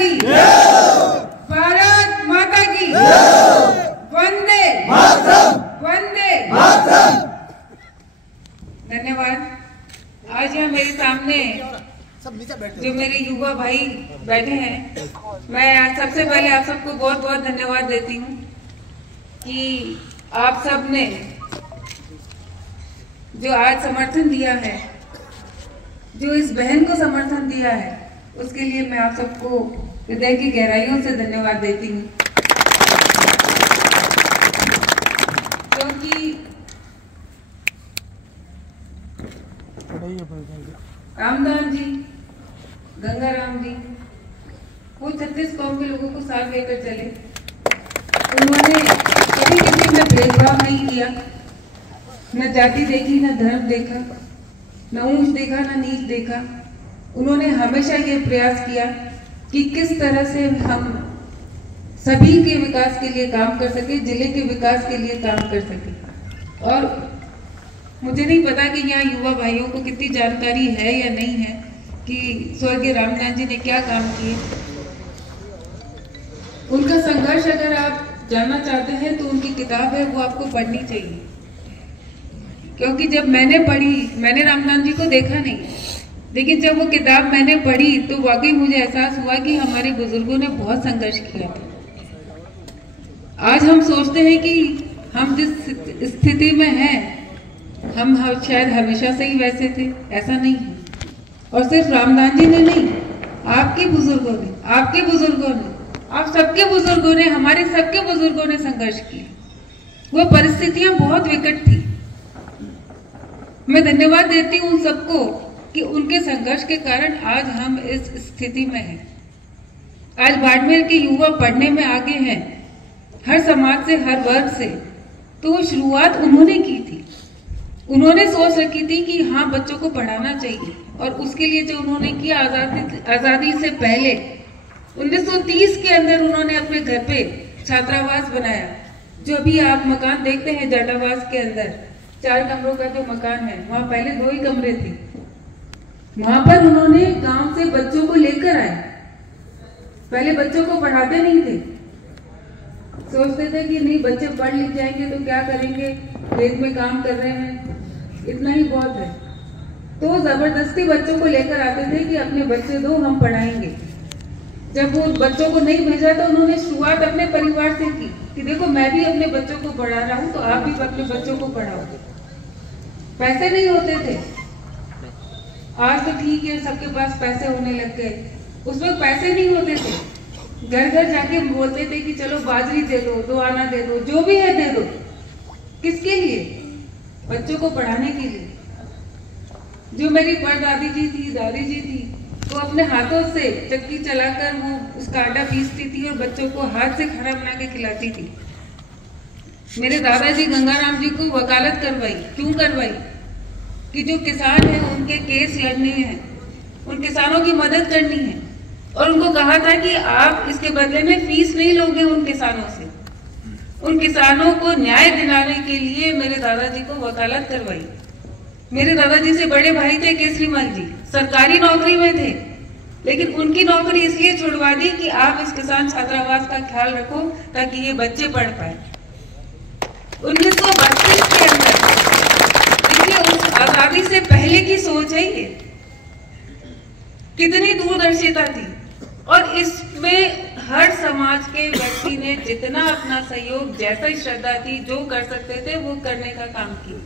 की, भारत माता की, वंदे वंदे। धन्यवाद। आज यहाँ मेरे सामने जो मेरे युवा भाई बैठे हैं, मैं आज सबसे पहले आप सबको बहुत बहुत धन्यवाद देती हूँ कि आप सब ने जो आज समर्थन दिया है, जो इस बहन को समर्थन दिया है, उसके लिए मैं आप सबको हृदय की गहराइयों से धन्यवाद देती हूँ। क्योंकि रामदान जी, गंगाराम जी, वो 36 कौम के लोगों को साथ लेकर चले। उन्होंने कभी किसी में भेदभाव नहीं किया, न जाति देखी, न धर्म देखा, न ऊंच देखा, न नीच देखा। उन्होंने हमेशा ये प्रयास किया कि किस तरह से हम सभी के विकास के लिए काम कर सके, जिले के विकास के लिए काम कर सके। और मुझे नहीं पता कि यहाँ युवा भाइयों को कितनी जानकारी है या नहीं है कि स्वर्गीय रामदान जी ने क्या काम किए। उनका संघर्ष अगर आप जानना चाहते हैं तो उनकी किताब है, वो आपको पढ़नी चाहिए। क्योंकि जब मैंने पढ़ी, मैंने रामदान जी को देखा नहीं, लेकिन जब वो किताब मैंने पढ़ी तो वाकई मुझे एहसास हुआ कि हमारे बुजुर्गों ने बहुत संघर्ष किया था। आज हम सोचते हैं कि हम जिस स्थिति में हैं, हम शायद हमेशा से ही वैसे थे, ऐसा नहीं है। और सिर्फ रामदान जी ने नहीं, आपके बुजुर्गों ने, आपके बुजुर्गों ने, आप सबके बुजुर्गों ने, हमारे सबके बुजुर्गों ने संघर्ष किया। वो परिस्थितियां बहुत विकट थी। मैं धन्यवाद देती हूँ उन सबको कि उनके संघर्ष के कारण आज हम इस स्थिति में हैं। आज बाड़मेर के युवा पढ़ने में आगे हैं, हर समाज से, हर वर्ग से। तो वो शुरुआत उन्होंने की थी। उन्होंने सोच रखी थी कि हाँ, बच्चों को पढ़ाना चाहिए। और उसके लिए जो उन्होंने किया, आजादी से पहले 1930 के अंदर उन्होंने अपने घर पे छात्रावास बनाया। जो अभी आप मकान देखते हैं जाटावास के अंदर, 4 कमरों का जो मकान है, वहां पहले 2 ही कमरे थे। वहां पर उन्होंने गांव से बच्चों को लेकर आए। पहले बच्चों को पढ़ाते नहीं थे, सोचते थे कि नहीं, बच्चे पढ़ लिख जाएंगे तो क्या करेंगे, खेत में काम कर रहे हैं, इतना ही बहुत है। तो जबरदस्ती बच्चों को लेकर आते थे कि अपने बच्चे दो, हम पढ़ाएंगे। जब वो बच्चों को नहीं भेजा तो उन्होंने शुरुआत अपने परिवार से की कि देखो, मैं भी अपने बच्चों को पढ़ा रहा हूँ, तो आप भी अपने बच्चों को पढ़ाओ। पैसे नहीं होते थे। आज तो ठीक है, सबके पास पैसे होने लग गए। उस वक्त पैसे नहीं होते थे। घर घर जाके बोलते थे कि चलो बाजरी दे दो, 2 आना दे दो, जो भी है दे दो। किसके लिए? बच्चों को पढ़ाने के लिए। जो मेरी परदादी जी थी, दादी जी थी, वो अपने हाथों से चक्की चलाकर वो उसका आटा पीसती थी और बच्चों को हाथ से खाना बना के खिलाती थी। मेरे दादाजी गंगाराम जी को वकालत करवाई। क्यों करवाई? कि जो किसान है उनके केस लड़ने हैं, उन किसानों की मदद करनी है। और उनको कहा था कि आप इसके बदले में फीस नहीं लोगे उन किसानों से। उन किसानों को न्याय दिलाने के लिए मेरे दादाजी को वकालत करवाई। मेरे दादाजी से बड़े भाई थे केसरीमल जी, सरकारी नौकरी में थे, लेकिन उनकी नौकरी इसलिए छुड़वा दी कि आप इस किसान छात्रावास का ख्याल रखो ताकि ये बच्चे पढ़ पाए। 1932 के अंदर, देखिए उस आजादी से पहले की सोच है ये, कितनी दूरदर्शिता थी। और इसमें हर समाज के व्यक्ति ने जितना अपना सहयोग, जैसा श्रद्धा थी, जो कर सकते थे वो करने का काम किया।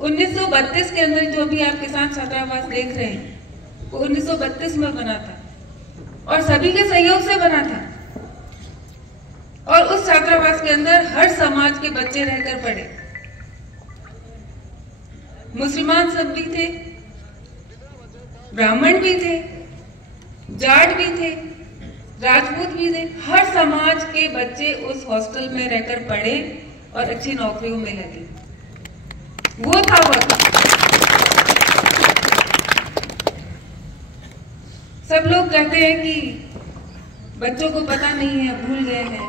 1932 के अंदर जो भी आप किसान छात्रावास देख रहे हैं, वो 1932 में बना था और सभी के सहयोग से बना था। और उस छात्रावास के अंदर हर समाज के बच्चे रहकर पढ़े। मुसलमान सब भी थे, ब्राह्मण भी थे, जाट भी थे, राजपूत भी थे। हर समाज के बच्चे उस हॉस्टल में रहकर पढ़े और अच्छी नौकरियों में लगे। वो था वक्त। सब लोग कहते हैं कि बच्चों को पता नहीं है, भूल गए हैं,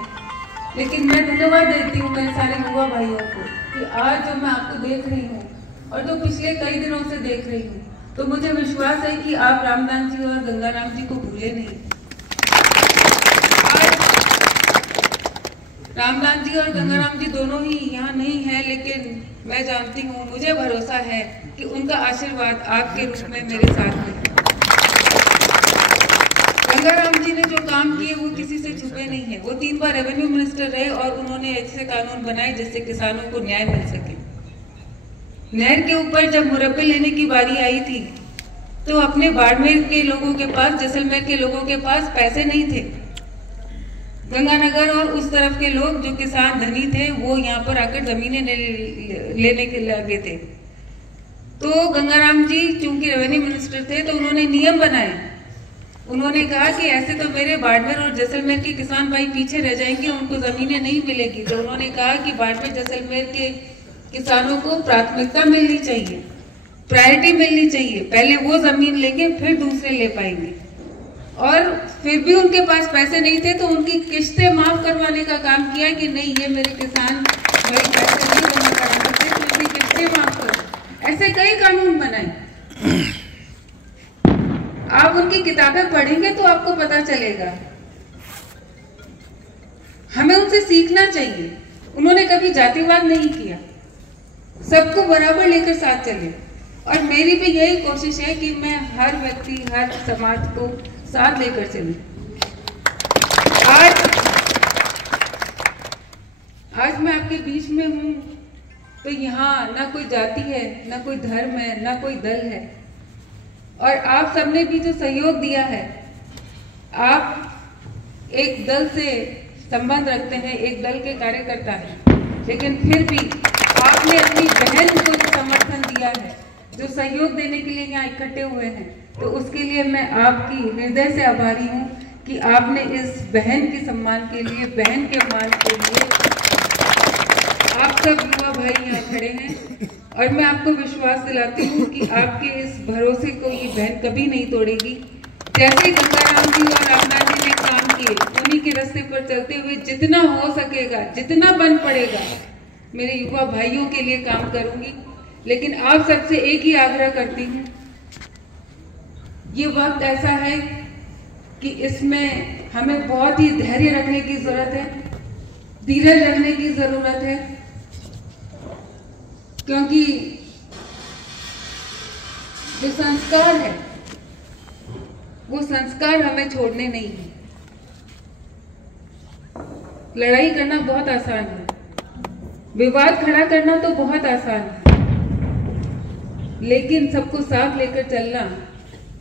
लेकिन मैं धन्यवाद देती हूँ मेरे सारे युवा भाइयों को कि आज जो मैं आपको देख रही हूँ और जो पिछले कई दिनों से देख रही हूँ, तो मुझे विश्वास है कि आप रामदान जी और गंगाराम जी को भूले नहीं। रामलाल जी और गंगाराम जी दोनों ही यहाँ नहीं है, लेकिन मैं जानती हूँ, मुझे भरोसा है कि उनका आशीर्वाद आपके रूप में मेरे साथ है। गंगाराम जी ने जो काम किए वो किसी से छुपे नहीं है। वो 3 बार रेवेन्यू मिनिस्टर रहे और उन्होंने ऐसे कानून बनाए जिससे किसानों को न्याय मिल सके। नहर के ऊपर जब मुरब्बे लेने की बारी आई थी तो अपने बाड़मेर के लोगों के पास, जैसलमेर के लोगों के पास पैसे नहीं थे। गंगानगर और उस तरफ के लोग जो किसान धनी थे वो यहाँ पर आकर जमीनें लेने के लगे थे। तो गंगाराम जी चूंकि रेवेन्यू मिनिस्टर थे तो उन्होंने नियम बनाए। उन्होंने कहा कि ऐसे तो मेरे बाड़मेर और जैसलमेर के किसान भाई पीछे रह जाएंगे, उनको जमीनें नहीं मिलेगी। तो उन्होंने कहा कि बाड़मेर जैसलमेर के किसानों को प्राथमिकता मिलनी चाहिए, प्रायोरिटी मिलनी चाहिए। पहले वो जमीन लेंगे फिर दूसरे ले पाएंगे। और फिर भी उनके पास पैसे नहीं थे तो उनकी किस्तें माफ करवाने का काम किया कि नहीं, ये मेरे किसान भाई पैसे नहीं जमा करा सकते तो उनकी किस्तें माफ करो। ऐसे कई कानून बनाए। आप उनकी किताबें पढ़ेंगे तो आपको पता चलेगा। हमें उनसे सीखना चाहिए। उन्होंने कभी जातिवाद नहीं किया, सबको बराबर लेकर साथ चले। और मेरी भी यही कोशिश है कि मैं हर व्यक्ति, हर समाज को साथ लेकर चलूं। आज मैं आपके बीच में हूं तो यहाँ ना कोई जाति है, ना कोई धर्म है, ना कोई दल है। और आप सबने भी जो सहयोग दिया है, आप एक दल से संबंध रखते हैं, एक दल के कार्यकर्ता हैं, लेकिन फिर भी आपने अपनी बहन को जो समर्थन दिया है, जो सहयोग देने के लिए यहाँ इकट्ठे हुए हैं, तो उसके लिए मैं आपकी हृदय से आभारी हूँ कि आपने इस बहन के सम्मान के लिए, बहन के मान के लिए, आप सब युवा भाई यहाँ खड़े हैं। और मैं आपको विश्वास दिलाती हूँ कि आपके इस भरोसे को ये बहन कभी नहीं तोड़ेगी। जैसे गंगाराम जी और रामलाल जी ने काम किए, उन्हीं के रास्ते पर चलते हुए जितना हो सकेगा, जितना बन पड़ेगा, मेरे युवा भाइयों के लिए काम करूंगी। लेकिन आप सबसे एक ही आग्रह करती हूँ, ये वक्त ऐसा है कि इसमें हमें बहुत ही धैर्य रखने की जरूरत है, धीरज रखने की जरूरत है, क्योंकि जो संस्कार है वो संस्कार हमें छोड़ने नहीं है। लड़ाई करना बहुत आसान है, विवाद खड़ा करना तो बहुत आसान है, लेकिन सबको साथ लेकर चलना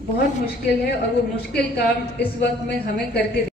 बहुत मुश्किल है। और वो मुश्किल काम इस वक्त में हमें करके